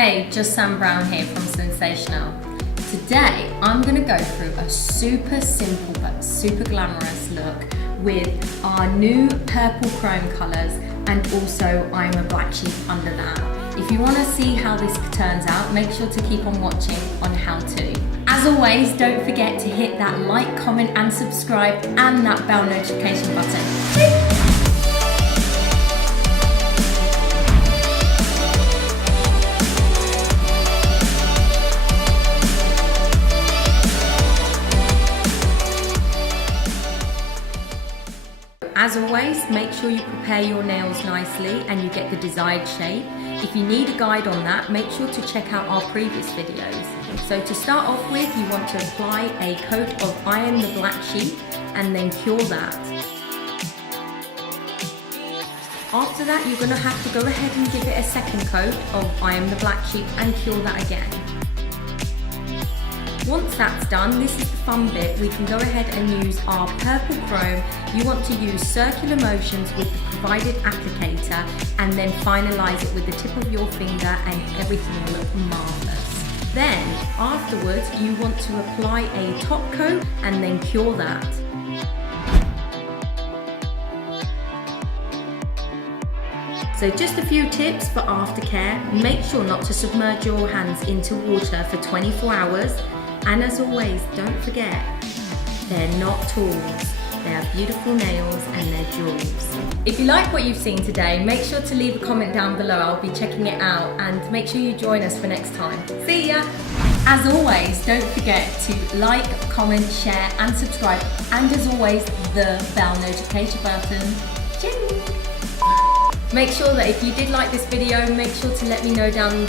Hey, just Sam Brown here from SensatioNail. Today I'm going to go through a super simple but super glamorous look with our new purple chrome colours and also I'm a black sheep under that. If you want to see how this turns out, make sure to keep on watching on how to. As always, don't forget to hit that like, comment and subscribe and that bell notification button. As always, make sure you prepare your nails nicely and you get the desired shape. If you need a guide on that, make sure to check out our previous videos. So to start off with, you want to apply a coat of Iron the Black Sheep and then cure that. After that, you're going to have to go ahead and give it a second coat of Iron the Black Sheep and cure that again. Once that's done, this is the fun bit. We can go ahead and use our purple chrome. You want to use circular motions with the provided applicator and then finalize it with the tip of your finger and everything will look marvelous. Then, afterwards, you want to apply a top coat and then cure that. So just a few tips for aftercare. Make sure not to submerge your hands into water for 24 hours. And as always, don't forget, they're not tools. They are beautiful nails and they're jewels. If you like what you've seen today, make sure to leave a comment down below. I'll be checking it out and make sure you join us for next time. See ya! As always, don't forget to like, comment, share and subscribe. And as always, the bell notification button. Ching! Make sure that if you did like this video, make sure to let me know down